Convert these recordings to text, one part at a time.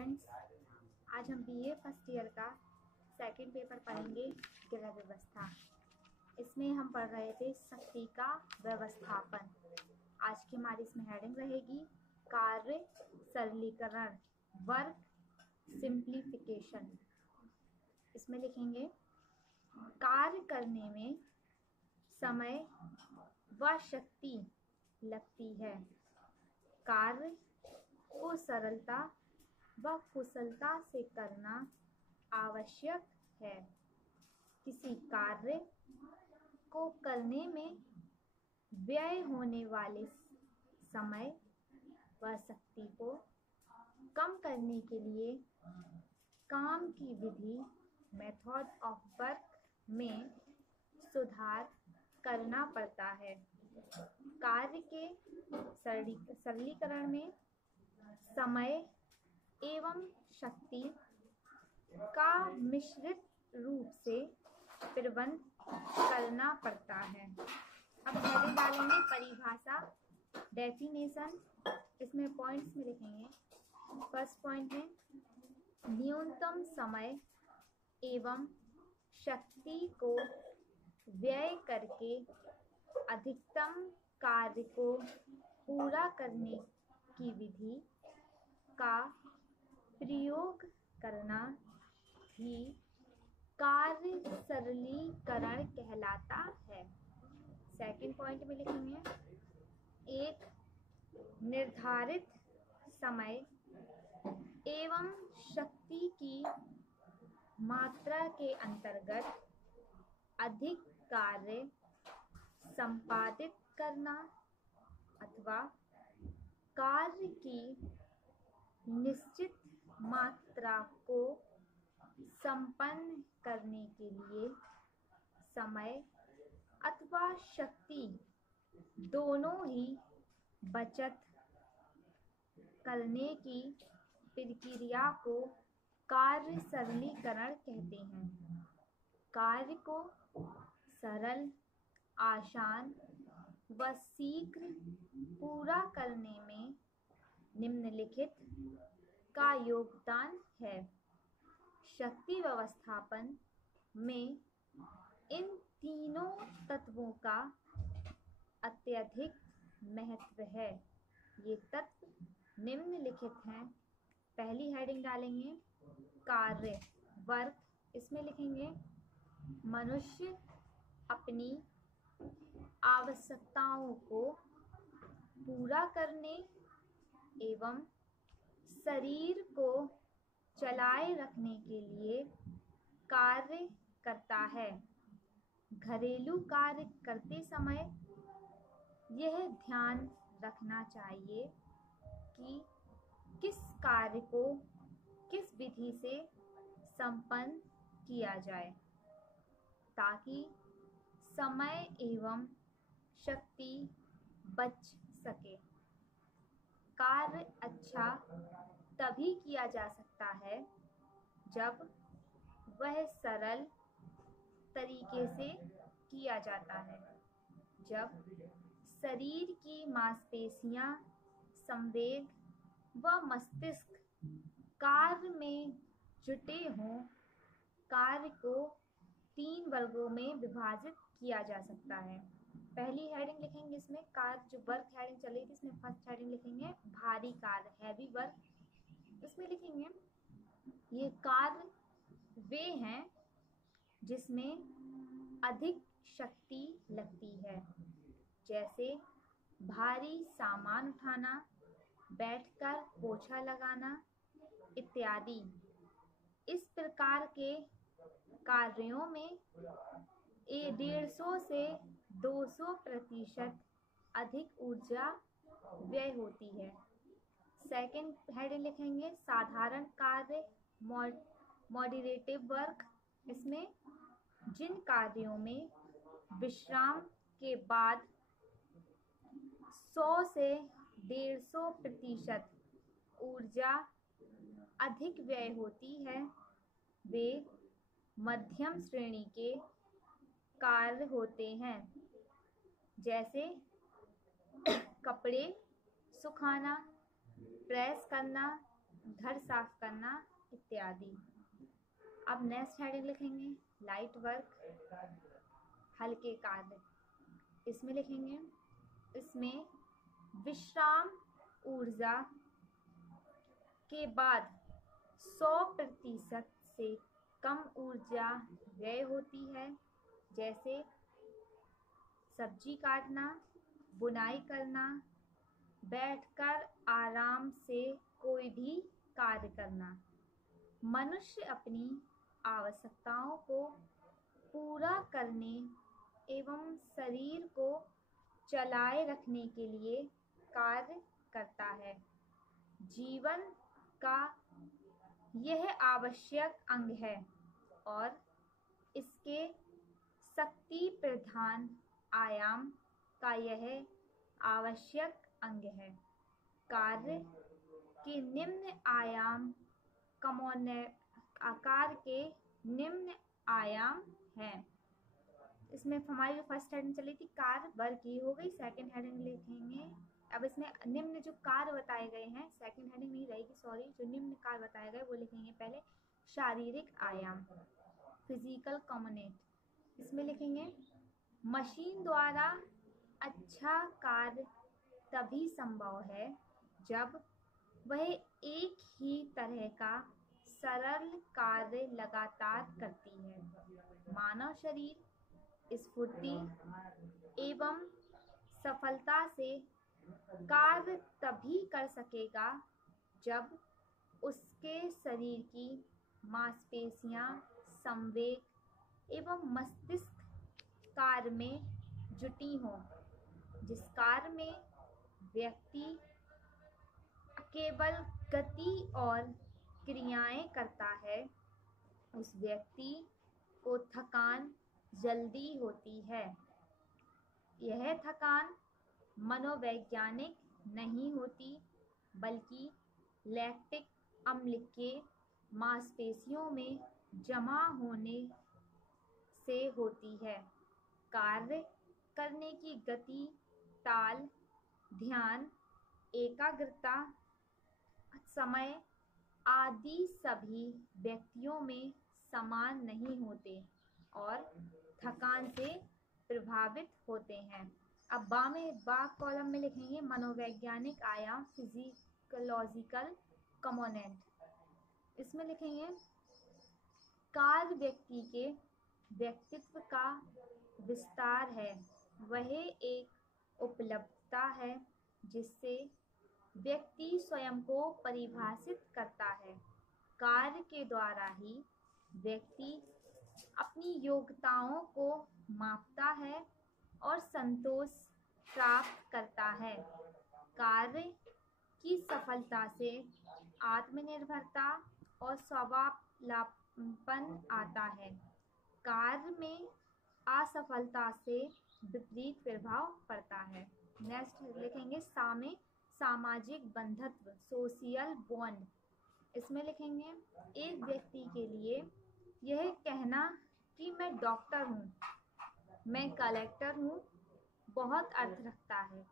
Friends, आज हम BA first year का सेकंड पेपर पढ़ेंगे गृह व्यवस्था। इसमें हम पढ़ रहे थे शक्ति का व्यवस्थापन। आज की हमारी इसमें हेडिंग रहेगी कार्य सरलीकरण, वर्क सिंप्लीफिकेशन। इसमें लिखेंगे कार्य करने में समय व शक्ति लगती है। कार्य को सरलता व कुशलता से करना आवश्यक है। किसी कार्य को करने में व्यय होने वाले समय व शक्ति को कम करने के लिए काम की विधि मेथड ऑफ वर्क में सुधार करना पड़ता है। कार्य के सरलीकरण में समय एवं शक्ति का मिश्रित रूप से प्रबंध करना पड़ता है। अब हेडिंग डालेंगे परिभाषा, डेफिनेशन। इसमें पॉइंट्स में लिखेंगे। फर्स्ट पॉइंट में न्यूनतम समय एवं शक्ति को व्यय करके अधिकतम कार्य को पूरा करने की विधि का प्रयोग करना ही कार्य सरलीकरण कहलाता है। सेकंड पॉइंट में लिखेंगे एक निर्धारित समय एवं शक्ति की मात्रा के अंतर्गत अधिक कार्य संपादित करना अथवा कार्य की निश्चित मात्रा को संपन्न करने के लिए समय अथवा शक्ति दोनों ही बचत करने की प्रक्रिया को कार्य सरलीकरण कहते हैं। कार्य को सरल, आसान व शीघ्र पूरा करने में निम्नलिखित का योगदान है। शक्ति व्यवस्थापन में इन तीनों तत्वों का अत्यधिक महत्व है। ये तत्व निम्नलिखित हैं। पहली हेडिंग डालेंगे कार्य, वर्क। इसमें लिखेंगे मनुष्य अपनी आवश्यकताओं को पूरा करने एवं शरीर को चलाए रखने के लिए कार्य करता है। घरेलू कार्य करते समय यह ध्यान रखना चाहिए कि किस कार्य को किस विधि से संपन्न किया जाए ताकि समय एवं शक्ति बच सके। कार्य अच्छा तभी किया जा सकता है जब वह सरल तरीके से किया जाता है, जब शरीर की मांसपेशियां, संवेग व मस्तिष्क कार्य में जुटे हों। कार्य को 3 वर्गों में विभाजित किया जा सकता है। पहली हेडिंग लिखेंगे इसमें कार्य, जो वर्क हेडिंग चल रही थी इसमें फर्स्ट हेडिंग लिखेंगे भारी कार्य, हैवी वर्क। इसमें लिखेंगे ये कार्य वे हैं जिसमें अधिक शक्ति लगती है, जैसे भारी सामान उठाना, बैठकर पोछा लगाना इत्यादि। इस प्रकार के कार्यों में 150 से 200% अधिक ऊर्जा व्यय होती है। सेकंड हेडिंग लिखेंगे साधारण कार्य, मॉडरेटिव वर्क। इसमें जिन कार्यों में विश्राम के बाद 100 से 150% ऊर्जा अधिक व्यय होती है, वे मध्यम श्रेणी के कार्य होते हैं, जैसे कपड़े सुखाना, प्रेस करना, घर साफ करना इत्यादि। अब नेक्स्ट हेडिंग लिखेंगे लाइट वर्क, हल्के कार्य। इसमें लिखेंगे इसमें विश्राम ऊर्जा के बाद 100% से कम ऊर्जा व्यय होती है, जैसे सब्जी काटना, बुनाई करना, बैठकर आराम से कोई भी कार्य करना। मनुष्य अपनी आवश्यकताओं को पूरा करने एवं शरीर को चलाए रखने के लिए कार्य करता है। जीवन का यह आवश्यक अंग है और इसके शक्ति प्रधान आयाम का यह आवश्यक अंग है। कार्य के निम्न आयाम आकार के निम्न आयाम हैं। इसमें हमारी जो फर्स्ट हेडिंग चली थी कार्य वर्क की हो गई। सेकंड हेडिंग लिखेंगे, अब इसमें निम्न जो कार्य बताए गए हैं, सेकंड हेडिंग नहीं रहेगी सॉरी, जो निम्न कार्य बताए गए वो लिखेंगे पहले शारीरिक आयाम, फिजिकल कॉम्पोनेंट। इसमें लिखेंगे मशीन द्वारा अच्छा कार्य तभी संभव है जब वह एक ही तरह का सरल कार्य लगातार करती है। मानव शरीर स्फूर्ति एवं सफलता से कार्य तभी कर सकेगा जब उसके शरीर की मांसपेशियां, संवेग एवं मस्तिष्क कार्य में जुटी हों। जिस कार्य में व्यक्ति केवल गति और क्रियाएं करता है, उस व्यक्ति को थकान जल्दी होती है। यह थकान मनोवैज्ञानिक नहीं होती, बल्कि लैक्टिक अम्ल के मांसपेशियों में जमा होने से होती है। कार्य करने की गति, ताल, ध्यान, एकाग्रता, समय आदि सभी व्यक्तियों में समान नहीं होते और थकान से प्रभावित होते हैं। अब बा कॉलम में लिखेंगे मनोवैज्ञानिक आयाम, फिजियोलॉजिकल कंपोनेंट। इसमें लिखेंगे कार्य व्यक्ति के व्यक्तित्व का विस्तार है। वह एक उपलब्धता है जिससे व्यक्ति स्वयं को परिभाषित करता है। कार्य के द्वारा ही व्यक्ति अपनी योग्यताओं को मापता है और संतोष प्राप्त करता है। कार्य की सफलता से आत्मनिर्भरता और स्वावलंबन आता है। कार्य में असफलता से विपरीत प्रभाव पड़ता है। नेक्स्ट लिखेंगे सामाजिक बंधुत्व, सोशल बॉन्ड। इसमें लिखेंगे एक व्यक्ति के लिए यह कहना कि मैं डॉक्टर हूँ, मैं कलेक्टर हूँ, बहुत अर्थ रखता है।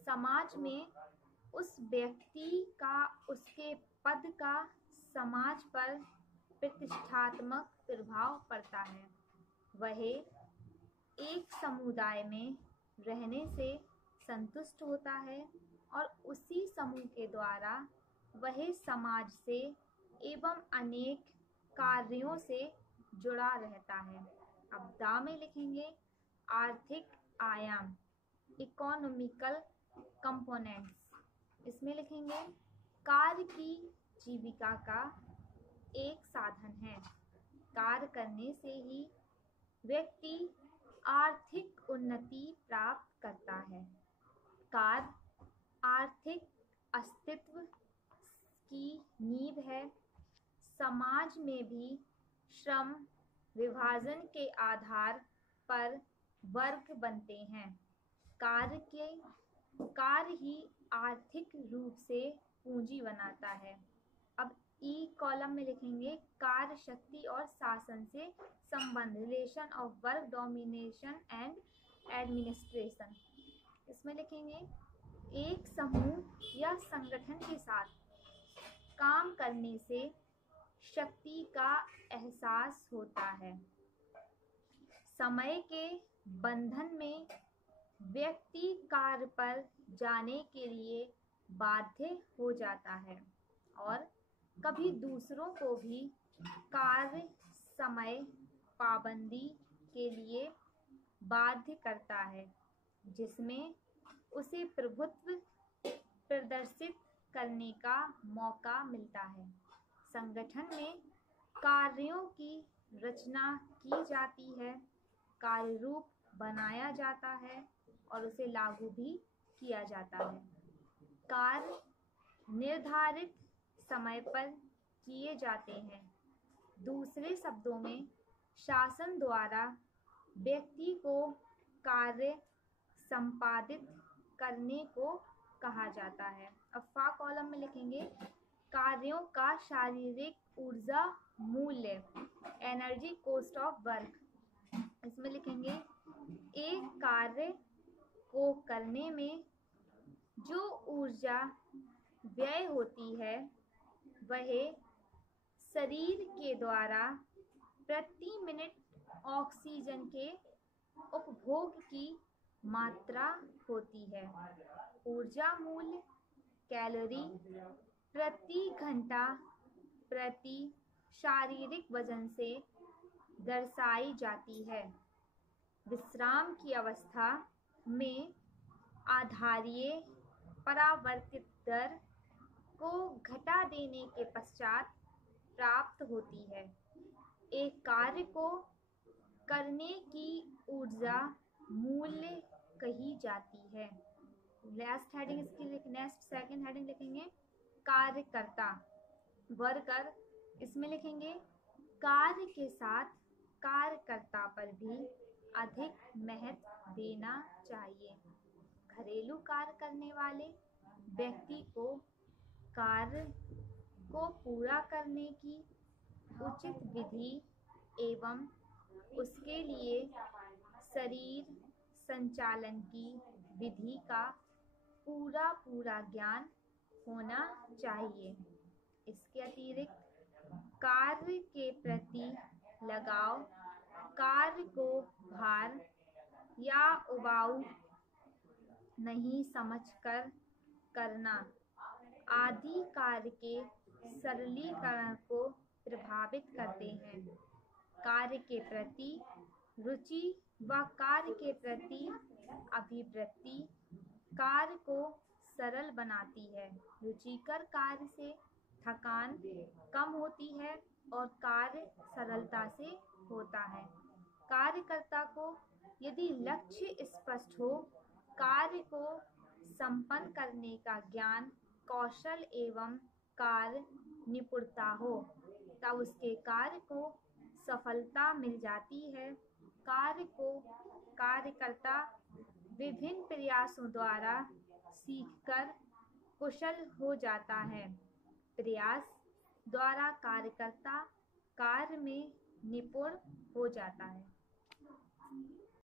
समाज में उस व्यक्ति का उसके पद का समाज पर प्रतिष्ठात्मक प्रभाव पड़ता है। वह एक समुदाय में रहने से संतुष्ट होता है और उसी समूह के द्वारा वह समाज से एवं अनेक कार्यों से जुड़ा रहता है। अब दा में लिखेंगे आर्थिक आयाम, इकोनॉमिकल कंपोनेंट्स। इसमें लिखेंगे कार्य की जीविका का एक साधन है। कार्य करने से ही व्यक्ति आर्थिक उन्नति प्राप्त करता है। कार्य आर्थिक अस्तित्व की नींव है। समाज में भी श्रम विभाजन के आधार पर वर्ग बनते हैं। कार्य ही आर्थिक रूप से पूंजी बनाता है। अब ई कॉलम में लिखेंगे कार्य शक्ति और शासन से संबंध, relation of work, domination and administration. इसमें लिखेंगे एक समूह या संगठन के साथ काम करने से शक्ति का एहसास होता है। समय के बंधन में व्यक्ति कार्य पर जाने के लिए बाध्य हो जाता है और कभी दूसरों को भी कार्य समय पाबंदी के लिए बाध्य करता है, जिसमें उसे प्रभुत्व प्रदर्शित करने का मौका मिलता है। संगठन में कार्यों की रचना की जाती है, कार्य रूप बनाया जाता है और उसे लागू भी किया जाता है। कार्य निर्धारित समय पर किए जाते हैं। दूसरे शब्दों में शासन द्वारा व्यक्ति को कार्य संपादित करने को कहा जाता है। अब फा कॉलम में लिखेंगे कार्यों का शारीरिक ऊर्जा मूल्य, एनर्जी कॉस्ट ऑफ वर्क। इसमें लिखेंगे एक कार्य को करने में जो ऊर्जा व्यय होती है वह शरीर के द्वारा प्रति मिनट ऑक्सीजन के उपभोग की मात्रा होती है। ऊर्जा मूल्य कैलोरी प्रति घंटा प्रति शारीरिक वजन से दर्शाई जाती है। विश्राम की अवस्था में आधारीय परावर्तित दर को घटा देने के पश्चात प्राप्त होती है। एक कार्य को करने की ऊर्जा मूल्य कही जाती है। नेक्स्ट हेडिंग इसकी सेकंड हेडिंग लिखेंगे कार्यकर्ता, वर्कर। इसमें लिखेंगे कार्य के साथ कार्यकर्ता पर भी अधिक महत्व देना चाहिए। घरेलू कार्य करने वाले व्यक्ति को कार्य को पूरा करने की उचित विधि एवं उसके लिए शरीर संचालन की विधि का पूरा ज्ञान होना चाहिए। इसके अतिरिक्त कार्य के प्रति लगाव, कार्य को भार या उबाऊ नहीं समझकर करना आदि कार्य के सरलीकरण को प्रभावित करते हैं। कार्य के प्रति रुचि व कार्य के प्रति अभिवृत्ति कार्य को सरल बनाती है। रुचिकर कार्य से थकान कम होती है और कार्य सरलता से होता है। कार्यकर्ता को यदि लक्ष्य स्पष्ट हो, कार्य को संपन्न करने का ज्ञान, कौशल एवं कार्य निपुणता हो, तब उसके कार्य को सफलता मिल जाती है। कार्य को कार्यकर्ता विभिन्न प्रयासों द्वारा सीखकर कुशल हो जाता है। प्रयास द्वारा कार्यकर्ता कार्य में निपुण हो जाता है।